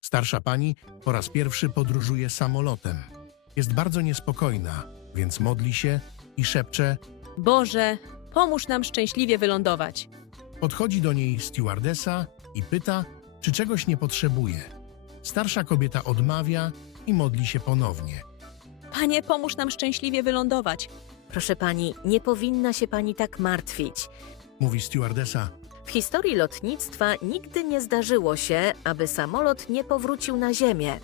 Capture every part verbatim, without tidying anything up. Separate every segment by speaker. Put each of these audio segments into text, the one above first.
Speaker 1: Starsza pani po raz pierwszy podróżuje samolotem. Jest bardzo niespokojna, więc modli się i szepcze.
Speaker 2: Boże, pomóż nam szczęśliwie wylądować.
Speaker 1: Podchodzi do niej stewardesa i pyta, czy czegoś nie potrzebuje. Starsza kobieta odmawia i modli się ponownie.
Speaker 2: Panie, pomóż nam szczęśliwie wylądować.
Speaker 3: Proszę pani, nie powinna się pani tak martwić.
Speaker 1: Mówi stewardesa.
Speaker 3: W historii lotnictwa nigdy nie zdarzyło się, aby samolot nie powrócił na ziemię.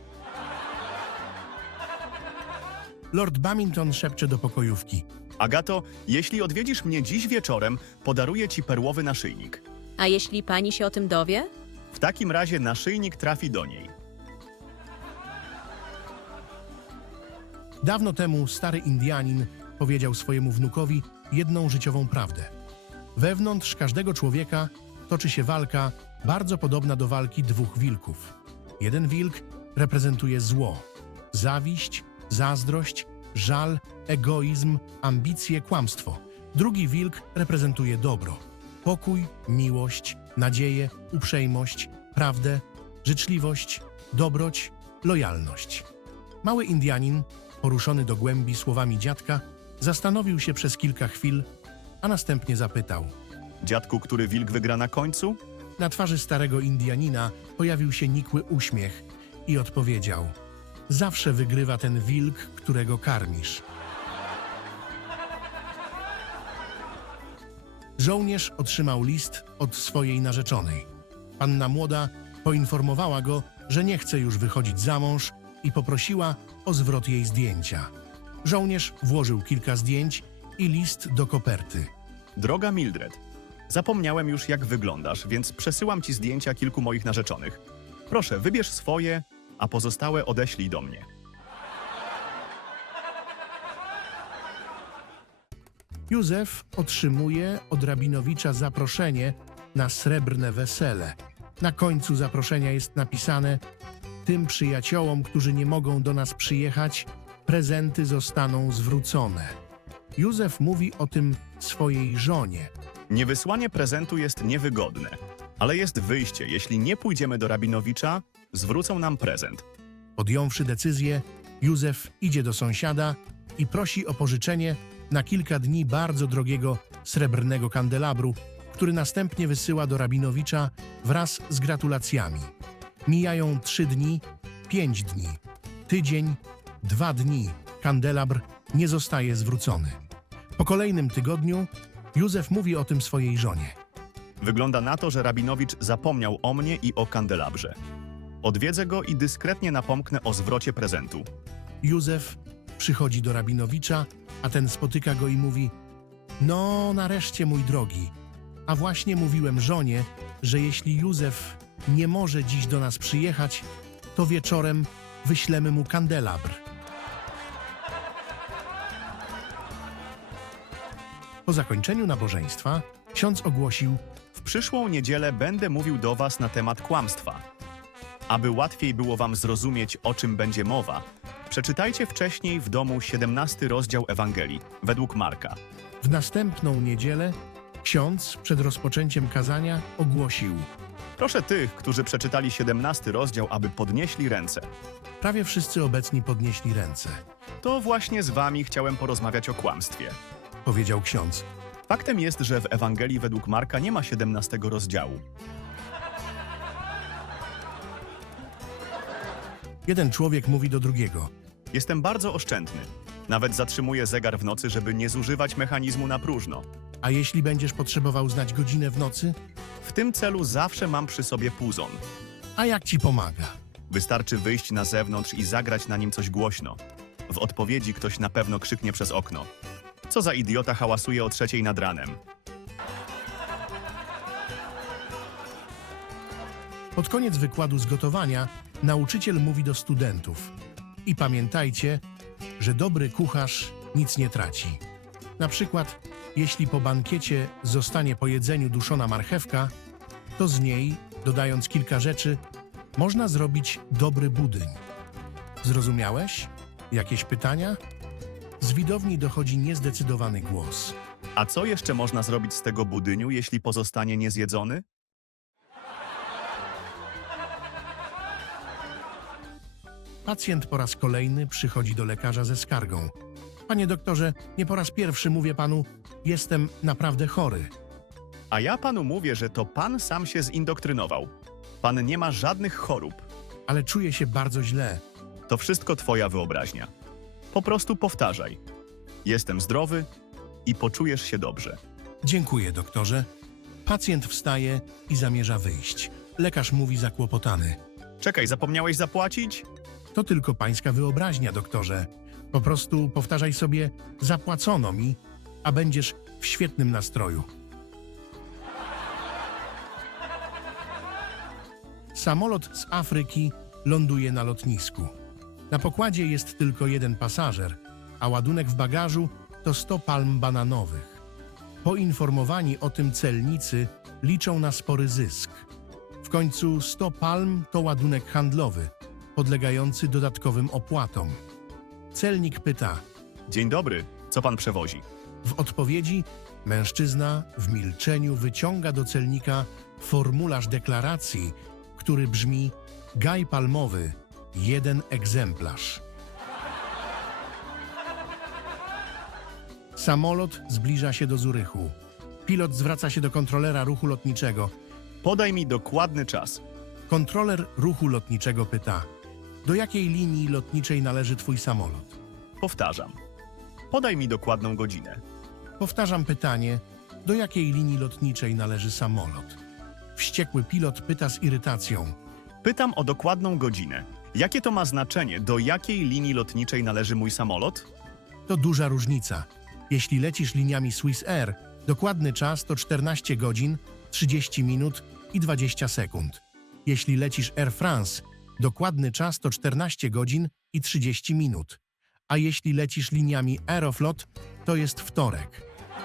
Speaker 1: Lord Bamington szepcze do pokojówki.
Speaker 4: Agato, jeśli odwiedzisz mnie dziś wieczorem, podaruję ci perłowy naszyjnik.
Speaker 2: A jeśli pani się o tym dowie?
Speaker 4: W takim razie naszyjnik trafi do niej.
Speaker 1: Dawno temu stary Indianin powiedział swojemu wnukowi jedną życiową prawdę. Wewnątrz każdego człowieka toczy się walka bardzo podobna do walki dwóch wilków. Jeden wilk reprezentuje zło, zawiść, zazdrość, żal, egoizm, ambicje, kłamstwo. Drugi wilk reprezentuje dobro, pokój, miłość, nadzieję, uprzejmość, prawdę, życzliwość, dobroć, lojalność. Mały Indianin, poruszony do głębi słowami dziadka, zastanowił się przez kilka chwil, a następnie zapytał.
Speaker 4: Dziadku, który wilk wygra na końcu?
Speaker 1: Na twarzy starego Indianina pojawił się nikły uśmiech i odpowiedział. Zawsze wygrywa ten wilk, którego karmisz. Żołnierz otrzymał list od swojej narzeczonej. Panna młoda poinformowała go, że nie chce już wychodzić za mąż i poprosiła o zwrot jej zdjęcia. Żołnierz włożył kilka zdjęć i list do koperty.
Speaker 4: Droga Mildred, zapomniałem już jak wyglądasz, więc przesyłam ci zdjęcia kilku moich narzeczonych. Proszę, wybierz swoje, a pozostałe odeślij do mnie.
Speaker 1: Józef otrzymuje od rabinowicza zaproszenie na srebrne wesele. Na końcu zaproszenia jest napisane: tym przyjaciołom, którzy nie mogą do nas przyjechać, prezenty zostaną zwrócone. Józef mówi o tym swojej żonie.
Speaker 4: Niewysłanie prezentu jest niewygodne, ale jest wyjście. Jeśli nie pójdziemy do rabinowicza, zwrócą nam prezent.
Speaker 1: Podjąwszy decyzję, Józef idzie do sąsiada i prosi o pożyczenie na kilka dni bardzo drogiego srebrnego kandelabru, który następnie wysyła do rabinowicza wraz z gratulacjami. Mijają trzy dni, pięć dni, tydzień, dwa dni. Kandelabr nie zostaje zwrócony. Po kolejnym tygodniu Józef mówi o tym swojej żonie.
Speaker 4: Wygląda na to, że rabinowicz zapomniał o mnie i o kandelabrze. Odwiedzę go i dyskretnie napomknę o zwrocie prezentu.
Speaker 1: Józef przychodzi do rabinowicza, a ten spotyka go i mówi: no, nareszcie, mój drogi, a właśnie mówiłem żonie, że jeśli Józef nie może dziś do nas przyjechać, to wieczorem wyślemy mu kandelabr. Po zakończeniu nabożeństwa ksiądz ogłosił:
Speaker 4: W przyszłą niedzielę będę mówił do was na temat kłamstwa. Aby łatwiej było wam zrozumieć, o czym będzie mowa, przeczytajcie wcześniej w domu siedemnasty rozdział Ewangelii według Marka.
Speaker 1: w następną niedzielę ksiądz przed rozpoczęciem kazania ogłosił:
Speaker 4: Proszę tych, którzy przeczytali siedemnasty rozdział, aby podnieśli ręce.
Speaker 1: prawie wszyscy obecni podnieśli ręce.
Speaker 4: To właśnie z wami chciałem porozmawiać o kłamstwie.
Speaker 1: Powiedział ksiądz.
Speaker 4: Faktem jest, że w Ewangelii według Marka nie ma siedemnastego rozdziału.
Speaker 1: Jeden człowiek mówi do drugiego:
Speaker 4: Jestem bardzo oszczędny. Nawet zatrzymuję zegar w nocy, żeby nie zużywać mechanizmu na próżno.
Speaker 1: a jeśli będziesz potrzebował znać godzinę w nocy,
Speaker 4: W tym celu zawsze mam przy sobie puzon.
Speaker 1: a jak ci pomaga?
Speaker 4: Wystarczy wyjść na zewnątrz i zagrać na nim coś głośno. W odpowiedzi ktoś na pewno krzyknie przez okno: co za idiota hałasuje o trzeciej nad ranem?
Speaker 1: Pod koniec wykładu z gotowania nauczyciel mówi do studentów: i pamiętajcie, że dobry kucharz nic nie traci. Na przykład, jeśli po bankiecie zostanie po jedzeniu duszona marchewka, to z niej, dodając kilka rzeczy, można zrobić dobry budyń. Zrozumiałeś? Jakieś pytania? Z widowni dochodzi niezdecydowany głos.
Speaker 4: A co jeszcze można zrobić z tego budyniu, jeśli pozostanie niezjedzony?
Speaker 1: Pacjent po raz kolejny przychodzi do lekarza ze skargą. Panie doktorze, nie po raz pierwszy mówię panu, jestem naprawdę chory.
Speaker 4: A ja panu mówię, że to pan sam się zindoktrynował. Pan nie ma żadnych chorób.
Speaker 1: Ale czuję się bardzo źle.
Speaker 4: To wszystko twoja wyobraźnia. Po prostu powtarzaj. Jestem zdrowy i poczujesz się dobrze.
Speaker 1: Dziękuję, doktorze. Pacjent wstaje i zamierza wyjść. Lekarz mówi zakłopotany.
Speaker 4: Czekaj, zapomniałeś zapłacić?
Speaker 1: To tylko pańska wyobraźnia, doktorze. Po prostu powtarzaj sobie, zapłacono mi, a będziesz w świetnym nastroju. Samolot z Afryki ląduje na lotnisku. Na pokładzie jest tylko jeden pasażer, a ładunek w bagażu to sto palm bananowych. Poinformowani o tym celnicy liczą na spory zysk. W końcu sto palm to ładunek handlowy, podlegający dodatkowym opłatom. Celnik pyta.
Speaker 4: Dzień dobry, co pan przewozi?
Speaker 1: W odpowiedzi mężczyzna w milczeniu wyciąga do celnika formularz deklaracji, który brzmi gaj palmowy, jeden egzemplarz. Samolot zbliża się do Zurychu. Pilot zwraca się do kontrolera ruchu lotniczego.
Speaker 4: Podaj mi dokładny czas.
Speaker 1: Kontroler ruchu lotniczego pyta, do jakiej linii lotniczej należy twój samolot?
Speaker 4: Powtarzam. Podaj mi dokładną godzinę.
Speaker 1: Powtarzam pytanie, do jakiej linii lotniczej należy samolot? Wściekły pilot pyta z irytacją.
Speaker 4: Pytam o dokładną godzinę. Jakie to ma znaczenie, do jakiej linii lotniczej należy mój samolot?
Speaker 1: To duża różnica. Jeśli lecisz liniami Swiss Air, dokładny czas to czternaście godzin, trzydzieści minut i dwadzieścia sekund. Jeśli lecisz Air France, dokładny czas to czternaście godzin i trzydzieści minut. A jeśli lecisz liniami Aeroflot, to jest wtorek.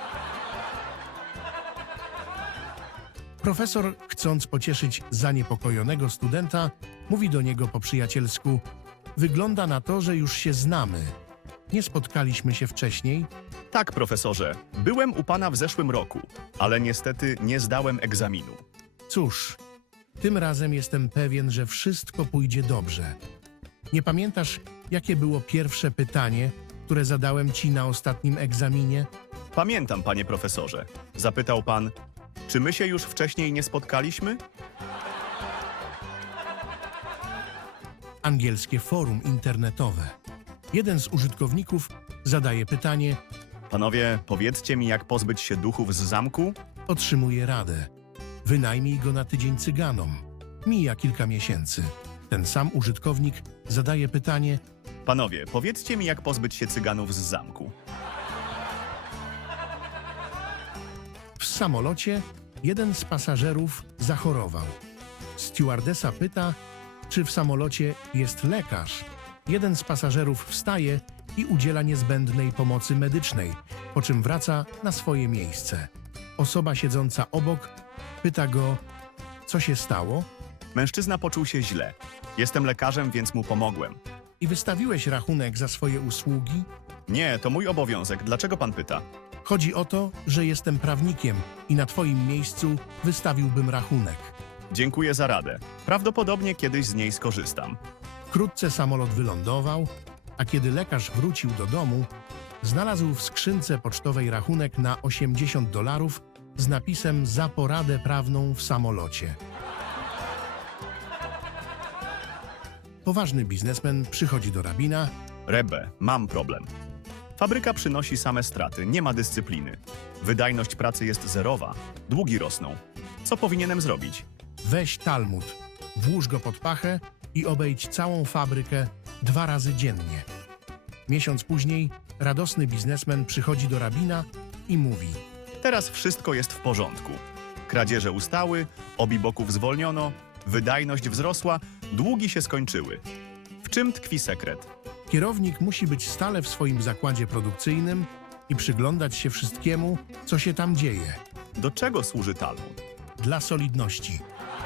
Speaker 1: Profesor, chcąc pocieszyć zaniepokojonego studenta, mówi do niego po przyjacielsku: wygląda na to, że już się znamy. Nie spotkaliśmy się wcześniej?
Speaker 4: Tak, profesorze. Byłem u pana w zeszłym roku, ale niestety nie zdałem egzaminu.
Speaker 1: Cóż, tym razem jestem pewien, że wszystko pójdzie dobrze. Nie pamiętasz, jakie było pierwsze pytanie, które zadałem ci na ostatnim egzaminie?
Speaker 4: Pamiętam, panie profesorze. Zapytał pan, czy my się już wcześniej nie spotkaliśmy?
Speaker 1: Angielskie forum internetowe. Jeden z użytkowników zadaje pytanie,
Speaker 4: Panowie, powiedzcie mi, jak pozbyć się duchów z zamku?
Speaker 1: otrzymuje radę. Wynajmij go na tydzień cyganom. Mija kilka miesięcy. Ten sam użytkownik zadaje pytanie,
Speaker 4: Panowie, powiedzcie mi, jak pozbyć się cyganów z zamku.
Speaker 1: w samolocie jeden z pasażerów zachorował. Stewardesa pyta, czy w samolocie jest lekarz. Jeden z pasażerów wstaje i udziela niezbędnej pomocy medycznej, po czym wraca na swoje miejsce. Osoba siedząca obok pyta go, co się stało?
Speaker 4: Mężczyzna poczuł się źle. Jestem lekarzem, więc mu pomogłem.
Speaker 1: I wystawiłeś rachunek za swoje usługi?
Speaker 4: Nie, to mój obowiązek. Dlaczego pan pyta?
Speaker 1: Chodzi o to, że jestem prawnikiem i na twoim miejscu wystawiłbym rachunek.
Speaker 4: Dziękuję za radę. Prawdopodobnie kiedyś z niej skorzystam.
Speaker 1: Wkrótce samolot wylądował, a kiedy lekarz wrócił do domu, znalazł w skrzynce pocztowej rachunek na osiemdziesiąt dolarów z napisem za poradę prawną w samolocie. Poważny biznesmen przychodzi do rabina.
Speaker 4: Rebbe, mam problem. Fabryka przynosi same straty, nie ma dyscypliny. Wydajność pracy jest zerowa, długi rosną. Co powinienem zrobić?
Speaker 1: Weź Talmud, włóż go pod pachę i obejdź całą fabrykę dwa razy dziennie. Miesiąc później radosny biznesmen przychodzi do rabina i mówi:
Speaker 4: Teraz wszystko jest w porządku. Kradzieże ustały, obiboków zwolniono, wydajność wzrosła, długi się skończyły. W czym tkwi sekret?
Speaker 1: kierownik musi być stale w swoim zakładzie produkcyjnym i przyglądać się wszystkiemu, co się tam dzieje,
Speaker 4: Do czego służy Talmud?
Speaker 1: dla solidności.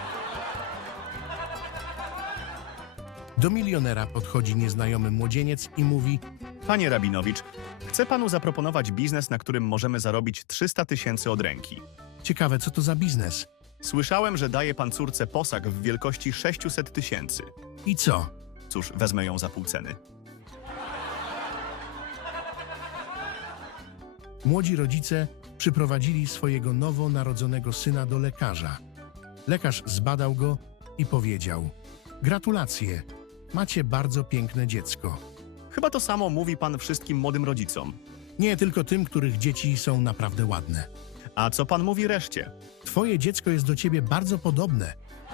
Speaker 1: Do milionera podchodzi nieznajomy młodzieniec i mówi:
Speaker 4: Panie Rabinowicz, chcę panu zaproponować biznes, na którym możemy zarobić trzysta tysięcy od ręki.
Speaker 1: ciekawe, co to za biznes?
Speaker 4: Słyszałem, że daje pan córce posag w wielkości sześciuset tysięcy.
Speaker 1: I co?
Speaker 4: cóż, wezmę ją za pół ceny.
Speaker 1: Młodzi rodzice przyprowadzili swojego nowonarodzonego syna do lekarza. Lekarz zbadał go i powiedział: gratulacje, macie bardzo piękne dziecko.
Speaker 4: Chyba to samo mówi pan wszystkim młodym rodzicom.
Speaker 1: Nie tylko tym, których dzieci są naprawdę ładne.
Speaker 4: A co pan mówi reszcie?
Speaker 1: Twoje dziecko jest do ciebie bardzo podobne.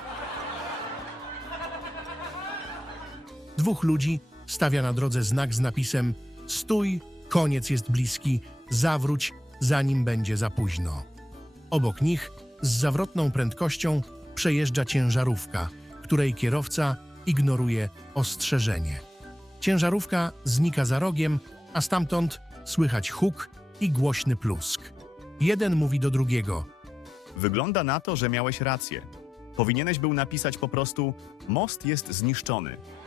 Speaker 1: Dwóch ludzi stawia na drodze znak z napisem: stój, koniec jest bliski, zawróć, zanim będzie za późno. Obok nich z zawrotną prędkością przejeżdża ciężarówka, której kierowca ignoruje ostrzeżenie. Ciężarówka znika za rogiem, a stamtąd słychać huk i głośny plusk. Jeden mówi do drugiego:
Speaker 4: Wygląda na to, że miałeś rację. Powinieneś był napisać po prostu: most jest zniszczony.